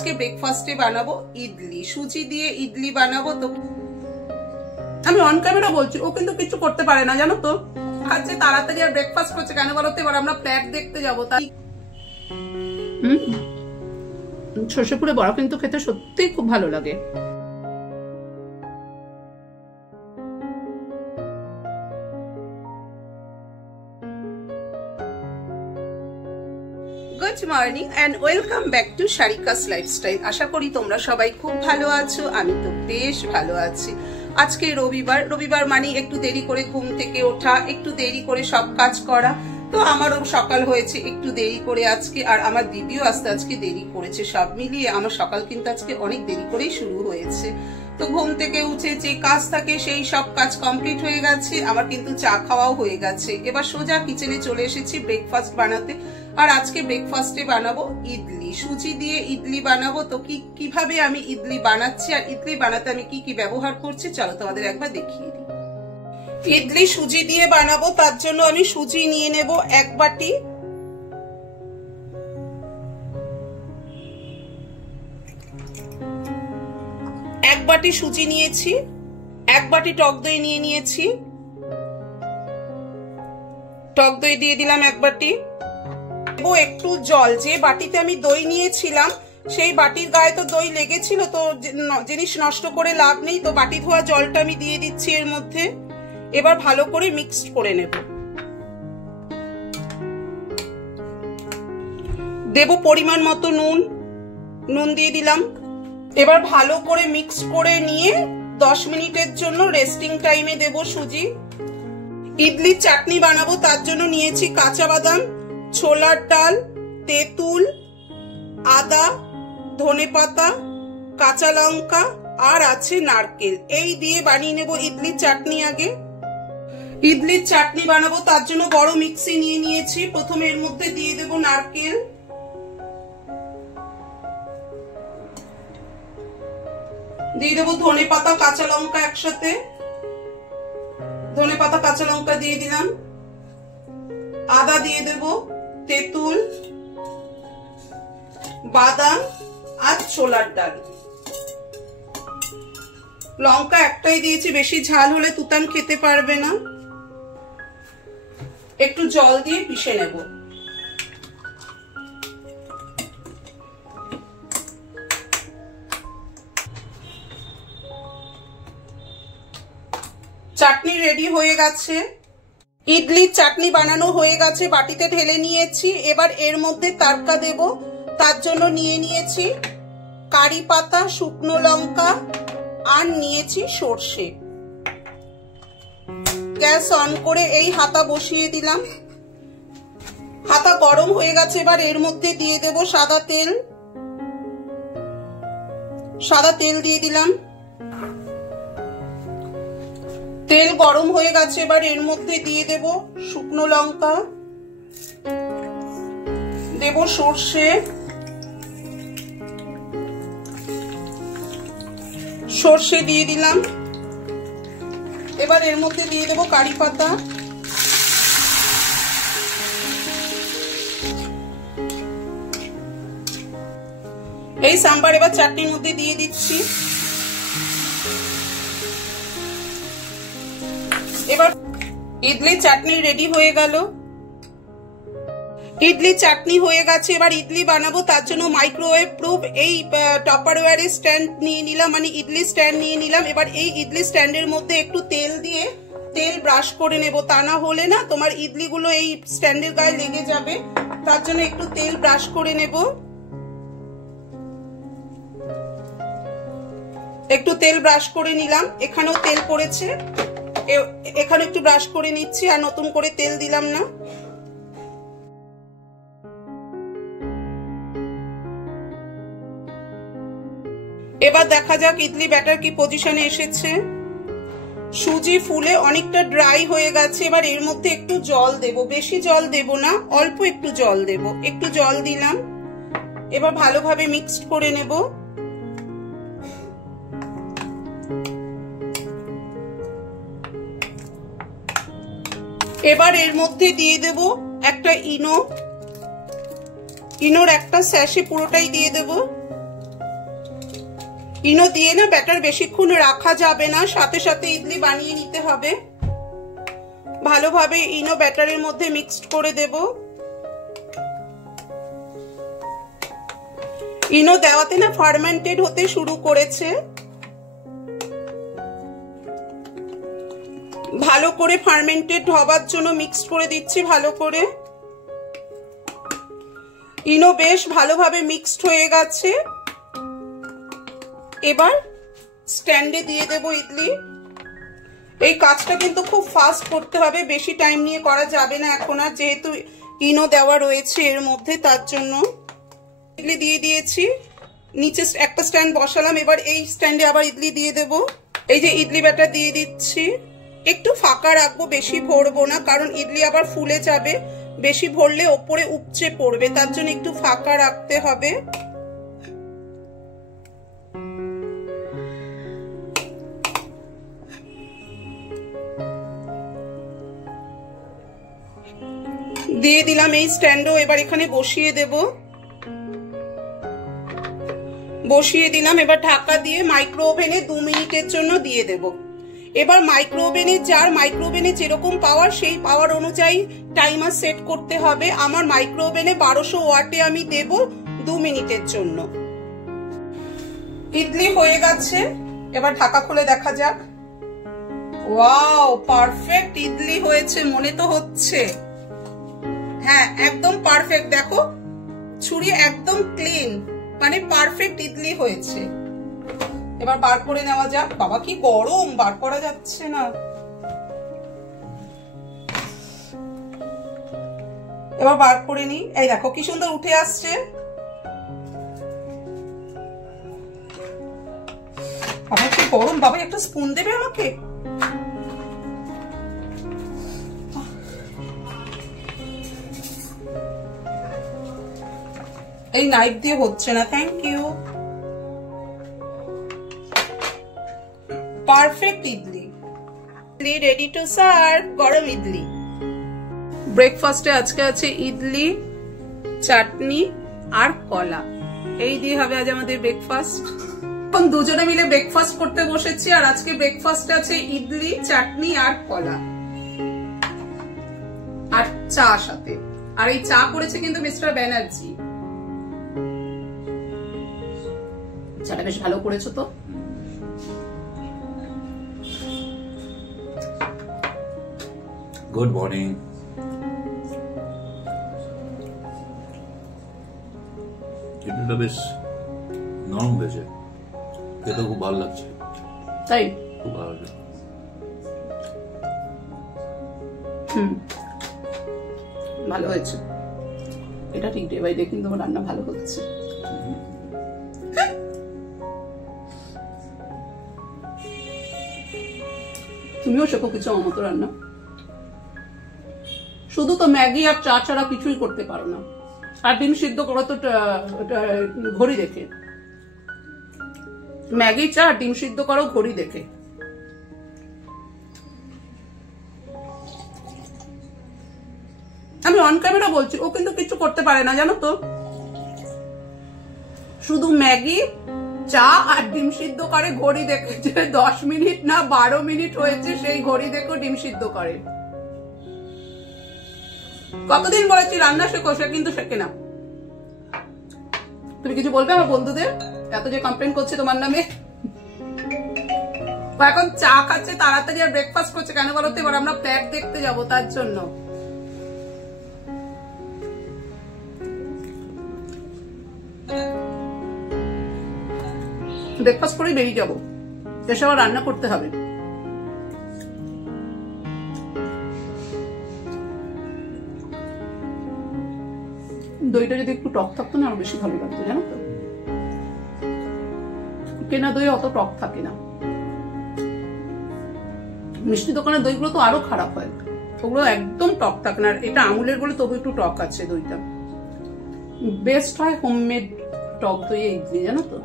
আজকে ব্রেকফাস্টে বানাবো ইডলি, সুজি দিয়ে ইডলি বানাবো। তো আমি অন ক্যামেরা বলছি, ও কিন্তু কিছু করতে পারে না জানো তো। আজকে তাড়াতাড়ি আর ব্রেকফাস্ট করছে কেন বলো তো? এবার আমরা ফ্ল্যাট দেখতে যাবো। তাই সর্ষেপুরে বড়া কিন্তু খেতে সত্যি খুব ভালো লাগে। Good morning and welcome back to Sarika's lifestyle. আশা করি তোমরা সবাই খুব ভালো আছো। আমি তো বেশ ভালো আছি। আজকে রবিবার মানে একটু দেরি করে ঘুম থেকে ওঠা, একটু দেরি করে সব কাজ করা। তো আমারও সকাল হয়েছে একটু দেরি করে আজকে, আর আমার দিদিও আসতে আজকে দেরি করেছে। সব মিলিয়ে আমার সকাল কিন্তু আজকে অনেক দেরি করেই শুরু হয়েছে। তো ঘুম থেকে উঠে যে কাজ থাকে সেই সব কাজ কমপ্লিট হয়ে গেছে। আমার কিন্তু চা খাওয়াও হয়ে গেছে। এবার সোজা কিচেনে চলে এসেছি ব্রেকফাস্ট বানাতে। আর আজকে ব্রেকফাস্টে বানাবো ইডলি, সুজি দিয়ে ইডলি বানাবো। তো কিভাবে আমি ইডলি বানাচ্ছি আর ইডলি বানাতে আমি কি কি ব্যবহার করছি চলো তোমাদের একবার দেখিয়ে দিই। ইডলি সুজি দিয়ে বানাবো, তার জন্য আমি সুজি নিয়ে নেব 1 বাটি। এক বাটি সুজি নিয়েছি, 1 বাটি টক দই নিয়ে নিয়েছি। টক দই দিয়ে দিলাম 1 বাটি। একটু জল, যে বাটিতে আমি দই নিয়েছিলাম সেই বাটির গায়ে তো দই লেগেছিল, তো জিনিস নষ্ট করে লাভ নেই। তো বাটি ধোয়া জলটা আমি দিয়ে দিচ্ছি এর মধ্যে। এবার ভালো করে মিক্সড করে নেব। দেব পরিমাণ মতো নুন দিয়ে দিলাম। এবার ভালো করে মিক্স করে নিয়ে 10 মিনিটের জন্য রেস্টিং টাইমে দেব সুজি। ইডলির চাটনি বানাবো, তার জন্য নিয়েছি কাঁচা বাদাম, ছোলার ডাল, তেঁতুল, আদা, ধনেপাতা, কাঁচা লঙ্কা আর আছে নারকেল। এই দিয়ে বানিয়ে নেব ইডলির চাটনি। আগে ইডলির চাটনি বানাবো, তার জন্য বড় মিক্সি নিয়ে নিয়েছি। প্রথমে এর মধ্যে দিয়ে দেব নারকেল, দিয়ে দেবো ধনেপাতা, কাঁচা লঙ্কা একসাথে। ধনেপাতা কাঁচা লঙ্কা দিয়ে দিলাম। আদা দিয়ে দেব, তেঁতুল, বাদাম আর ছোলার ডাল। লঙ্কা একটাই দিয়েছি, বেশি ঝাল হলে তুতান খেতে পারবে না। একটু জল দিয়ে পিষে নেব। চাটনি রেডি হয়ে গেছে। ইডলির চাটনি বানানো হয়ে গেছে, বাটিতে ঢেলে নিয়েছি। এবার এর মধ্যে তারকা দেব, তার জন্য নিয়ে নিয়েছি কারি পাতা, শুকনো লঙ্কা আর নিয়েছি সর্ষে। গ্যাস অন করে এই হাতা বসিয়ে দিলাম। হাতা গরম হয়ে গেছে, এবার এর মধ্যে দিয়ে দেব সাদা তেল দিয়ে দিলাম। তেল গরম হয়ে গেছে, এবার এর মধ্যে দিয়ে দেব শুকনো লঙ্কা, দেব সর্ষে দিয়ে দিলাম। এবার এর মধ্যে দিয়ে দেব কারি পাতা। এই সাম্বার এবার চাটনির মধ্যে দিয়ে দিচ্ছি। এবার ইডলি চাটনি রেডি হয়ে গেল। ইডলি চাটনি হয়ে গেছে, এবার ইডলি বানাবো, তার জন্য মাইক্রোওয়েভ প্রুফ এই টপারওয়্যারের স্ট্যান্ড নিয়ে নিলাম, মানে ইডলি স্ট্যান্ড নিয়ে নিলাম। এবার এই ইডলি স্ট্যান্ডের মধ্যে একটু তেল দিয়ে তেল ব্রাশ করে নেব, তা না হলে না তোমার ইডলিগুলো এই স্ট্যান্ডের গায়ে লেগে যাবে। তার জন্য একটু তেল ব্রাশ করে নেব। একটু তেল ব্রাশ করে নিলাম, এখানেও তেল পড়েছে, এখানে একটু ব্রাশ করে নিচ্ছি, আর নতুন করে তেল দিলাম না। এবার দেখা যাক ইডলি ব্যাটার কি পজিশনে এসেছে। সুজি ফুলে অনেকটা ড্রাই হয়ে গেছে। এবার এর মধ্যে একটু জল দেব, বেশি জল দেব না, অল্প একটু জল দেব। একটু জল দিলাম। এবার ভালোভাবে মিক্সড করে নেব। এবার এর মধ্যে দিয়ে দেব একটা ইনোর একটা স্যাশে পুরোটাই দিয়ে দেব। ইনো দিয়ে না ব্যাটার বেশিক্ষণ রাখা যাবে না, সাথে সাথে ইডলি বানিয়ে নিতে হবে। ভালোভাবে ইনো ব্যাটারের মধ্যে মিক্সড করে দেব। ইনো দেওয়াতে না ফার্মেন্টেড হতে শুরু করেছে। ভালো করে ফার্মেন্টেড হবার জন্য মিক্সড করে দিচ্ছি ভালো করে। ইনো বেশ ভালোভাবে মিক্সড হয়ে গেছে। এবার স্ট্যান্ডে দিয়ে দেব ইডলি। এই কাজটা কিন্তু খুব ফাস্ট করতে হবে, বেশি টাইম নিয়ে করা যাবে না এখন আর, যেহেতু ইনো দেওয়া রয়েছে এর মধ্যে, তার জন্য। ইডলি দিয়ে দিয়েছি, নিচে একটা স্ট্যান্ড বসালাম। এবার এই স্ট্যান্ডে আবার ইডলি দিয়ে দেব। এই যে ইডলি ব্যাটার দিয়ে দিচ্ছি, একটু ফাঁকা রাখবো, বেশি ভরবো না, কারণ ইডলি আবার ফুলে যাবে। বেশি ভরলে ওপরে উপচে পড়বে, তার জন্য একটু ফাঁকা রাখতে হবে। দিয়ে দিলাম এই স্ট্যান্ডও। এবার এখানে বসিয়ে দেব। বসিয়ে দিলাম, এবার ঢাকা দিয়ে মাইক্রো ওভেনে 2 মিনিটের জন্য দিয়ে দেব। এবার মাইক্রো ওভেনে মাইক্রো ওভেনে যেরকম পাওয়ার, সেই পাওয়ার অনুযায়ী টাইমার সেট করতে হবে। আমার মাইক্রো ওভেনে 1200 ওয়াটে আমি দেব 2 মিনিটের জন্য। ইডলি হয়ে গেছে, এবার ঢাকা খুলে দেখা যাক। ওয়াও, পারফেক্ট ইডলি হয়েছে মনে তো হচ্ছে। হ্যাঁ, একদম পারফেক্ট। দেখো, ছুরি একদম ক্লিন, মানে পারফেক্ট ইডলি হয়েছে। এবার বার করে নেওয়া যাক। বাবা কি গরম, বার করা যাচ্ছে না। এবার বার করে নি। এই দেখো কি সুন্দর উঠে আসছে। বাবা কি গরম, বাবা একটা স্পুন দেবে আমাকে? এই নাইফ দিয়ে হচ্ছে না, thank you. Perfect idli ready to serve. গরম ইডলি। ব্রেকফাস্টে আজকে আছে ইডলি, চাটনি আর কলা। এই দিয়ে হবে আজ আমাদের ব্রেকফাস্ট। এখন দুজনে মিলে ব্রেকফাস্ট করতে বসেছি, আর আজকে ব্রেকফাস্টে আছে ইডলি, চাটনি আর কলা, আর চা সাথে। আর এই চা করেছে কিন্তু মিস্টার ব্যানার্জি। চাটা বেশ ভালো করেছো তো। Good morning. ইডলিটা বেশ নরম হয়েছে, খেতে খুব ভালো লাগছে। তাই খুব ভালো লাগছে। ভালো হয়েছে, এটা ঠিক ডে বাই ডে কিন্তু আমার রান্না ভালো হচ্ছে। তুমিও শেখো কিছু আমার মতো রান্না। শুধু তো ম্যাগি আর চা ছাড়া কিছুই করতে পারো না। আর ডিম সিদ্ধ করো তো ঘড়ি দেখে। ম্যাগি, চা, ডিম সিদ্ধ করো ঘড়ি দেখে। আমি অন ক্যামেরা বলছি, ও কিন্তু কিছু করতে পারে না জানো তো। শুধু ম্যাগি, চা আর ডিম সিদ্ধ করে ঘড়ি দেখে, যে 10 মিনিট না 12 মিনিট হয়েছে সেই ঘড়ি দেখো ডিম সিদ্ধ করে। কতদিন বলেছি রান্না শেখো, সে কিন্তু শেখে না। তুমি কিছু বলবে আমার বন্ধুদের, এত যে কমপ্লেন করছে তোমার নামে? এখন চা খাচ্ছে তাড়াতাড়ি, আর ব্রেকফাস্ট করছে কেন বলো তো? এবার আমরা ফ্ল্যাট দেখতে যাবো, তার জন্য। ব্রেকফাস্ট করেই বেরিয়ে যাবো, এসে আবার রান্না করতে হবে। দইটা যদি একটু টক থাকতো না, আরো বেশি ভালো লাগতো জানো তো। কেনা দই অত টক থাকে না। মিষ্টি দোকানের দইগুলো তো আরো খারাপ হয়, ওগুলো একদম টক থাকে না। আর এটা আমুলের বলে তবু একটু টক আছে দইটা। বেস্ট হয় হোমমেড টক দই ইডলি জানো তো।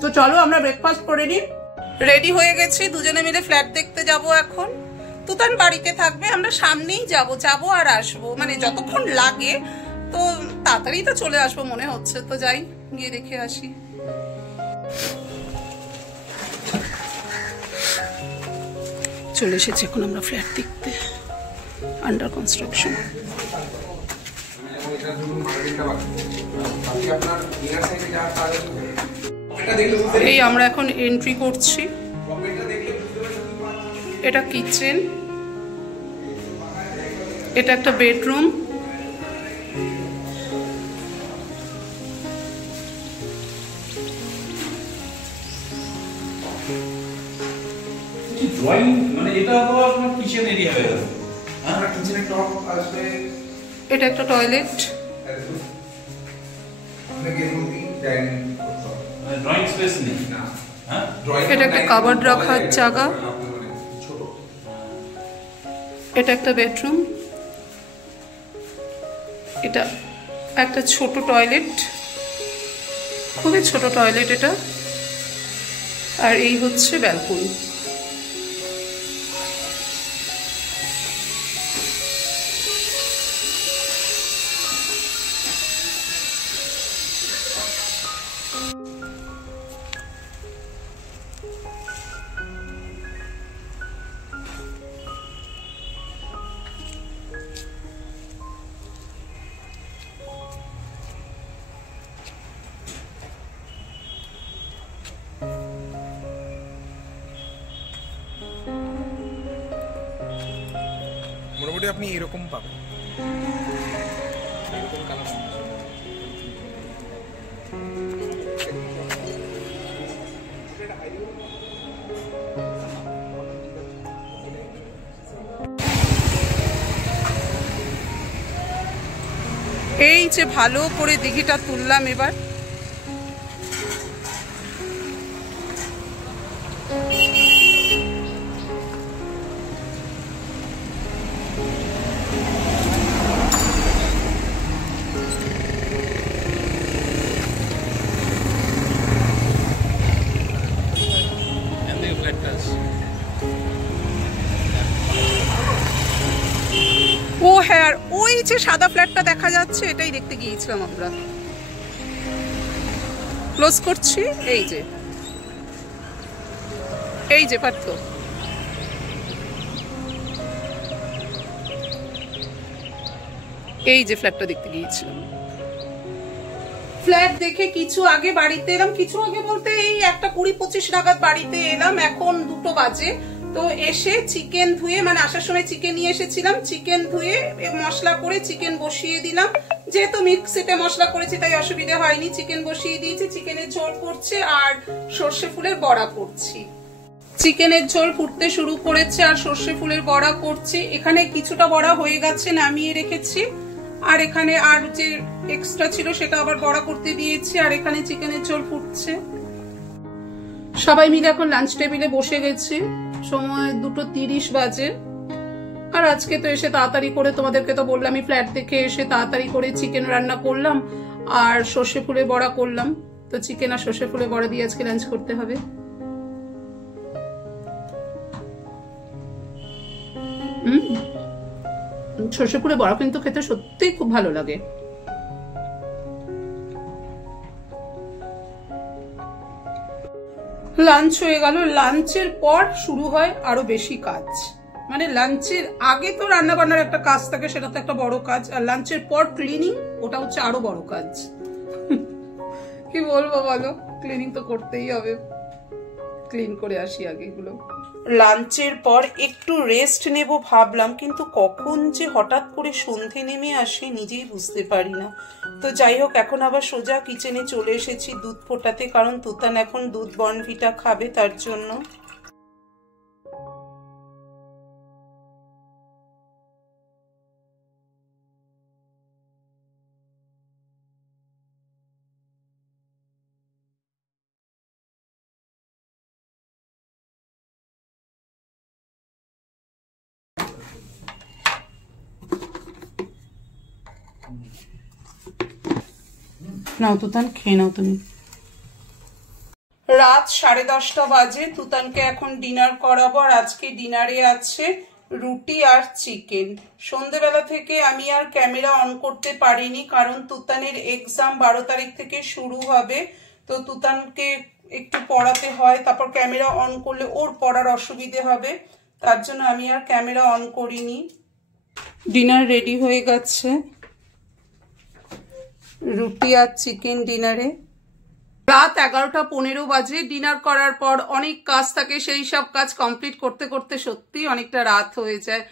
তো চলো আমরা ব্রেকফাস্ট করে নিই। রেডি হয়ে গেছি, দুজনে মিলে ফ্ল্যাট দেখতে যাব এখন। তুতান বাড়িতে থাকবে, আমরা সামনেই যাব আর আসবো, মানে যতক্ষণ লাগে তো তাড়াতাড়ি তো চলে আসবো মনে হচ্ছে, তো যাই গিয়ে দেখে আসি। চলে এসেছি এখন আমরা ফ্ল্যাট দেখতে, আন্ডার কনস্ট্রাকশন। এই আমরা এখন এন্ট্রি করছি। এটা কিচেন, এটা একটা বেডরুম, ড্রয়িং মানে এটা তো আপনার কিচেন এরিয়া হয়ে গেল। আমরা কিচেনে টপ আসবে, এটা একটা টয়লেট, আপনাকে রুমটি ডাইনিং মানে ড্রয়িং স্পেস নেই না, হ্যাঁ। এটা একটা কাবার্ড রাখার জায়গা, ছোট। এটা একটা বেডরুম, এটা একটা ছোট টয়লেট, খুবই ছোট টয়লেট এটা, আর এই হচ্ছে ব্যালকনি। মোটামুটি আপনি এরকম পাবেন। এই যে ভালো করে দিঘিটা তুললাম এবার। ও হ্যাঁ, আর ওই যে সাদা ফ্ল্যাটটা দেখা যাচ্ছে এটাই দেখতে গিয়েছিলাম আমরা। ক্লোজ করছি, এই যে পার্থ, এই যে ফ্ল্যাটটা দেখতে গিয়েছিলাম। ফ্ল্যাট দেখে কিছু আগে বাড়িতে এলাম, কিছু আগে বলতে এই 1:20-25 নাগাদ বাড়িতে এলাম, এখন 2 বাজে। তো এসে চিকেন ধুয়ে, মানে আসার সময় চিকেন নিয়ে এসেছিলাম, চিকেন ধুয়ে মশলা করে চিকেন বসিয়ে দিলাম। যেহেতু মিক্সিতে মশলা করেছি তাই অসুবিধা হয়নি, চিকেন বসিয়ে দিয়েছি। চিকেনের ঝোল করছে আর সর্ষে ফুলের বড়া করছি। চিকেনের ঝোল ফুটতে শুরু করেছে আর সর্ষে ফুলের বড়া করছি। এখানে কিছুটা বড়া হয়ে গেছে, নামিয়ে রেখেছি, আর এখানে আর যে এক্সট্রা ছিল সেটা আবার বড়া করতে দিয়েছি, আর এখানে চিকেনের ঝোল ফুটছে। সবাই মিলে এখন লাঞ্চ টেবিলে বসে গেছি, সময় 2:30 বাজে। আর আজকে তো এসে তাড়াতাড়ি করে, তোমাদেরকে তো বললামই, ফ্ল্যাট দেখে এসে তাড়াতাড়ি করে চিকেন রান্না করলাম আর সর্ষে ফুলের বড়া করলাম। তো চিকেন আর সর্ষে ফুলের বড়া দিয়ে আজকে লাঞ্চ করতে হবে। সর্ষে ফুলের বড়া কিন্তু খেতে সত্যিই খুব ভালো লাগে। লাঞ্চ হয়ে গেল, লাঞ্চের পর শুরু হয় আরো বেশি কাজ। মানে লাঞ্চের আগে তো রান্না বান্নার একটা কাজ থাকে, সেটা তো একটা বড় কাজ, আর লাঞ্চের পর ক্লিনিং, ওটা হচ্ছে আরো বড় কাজ। কি বলবো বলো, ক্লিনিং তো করতেই হবে, ক্লিন করে আসি আগে এগুলো। লাঞ্চের পর একটু রেস্ট নেব ভাবলাম, কিন্তু কখন যে হঠাৎ করে সন্ধে নেমে আসে নিজেই বুঝতে পারি না। তো যাই হোক, এখন আবার সোজা কিচেনে চলে এসেছি দুধ ফোটাতে, কারণ তুতান এখন দুধ বর্নভিটা খাবে, তার জন্য। নাও তুতান, খেয়ে নাও তুমি। রাত 10:30 বাজে, তুতানকে এখন ডিনার করাবো। আর আজকে ডিনারে আছে রুটি আর চিকেন। সন্ধেবেলা থেকে আমি আর ক্যামেরা অন করতে পারিনি, কারণ তুতানের এক্সাম 12 তারিখ থেকে শুরু হবে। তো তুতানকে একটু পড়াতে হয়, তারপর ক্যামেরা অন করলে ওর পড়ার অসুবিধে হবে, তার জন্য আমি আর ক্যামেরা অন করিনি। ডিনার রেডি হয়ে গেছে, রুটি আর চিকেন ডিনারে। রাত 11:15 বাজে। ডিনার করার পর অনেক কাজ থাকে, সেই সব কাজ কমপ্লিট করতে করতে সত্যি অনেকটা রাত হয়ে যায়।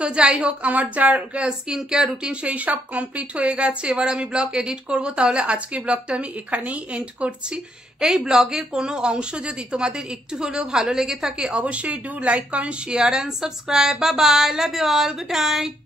তো যাই হোক, আমার যার স্কিন কেয়ার রুটিন সেই সব কমপ্লিট হয়ে গেছে। এবার আমি ব্লগ এডিট করব, তাহলে আজকে ব্লগটা আমি এখানেই এন্ড করছি। এই ব্লগের কোনো অংশ যদি তোমাদের একটু হলেও ভালো লেগে থাকে, অবশ্যই do like, comment, share and subscribe. Bye bye, love you all, good night.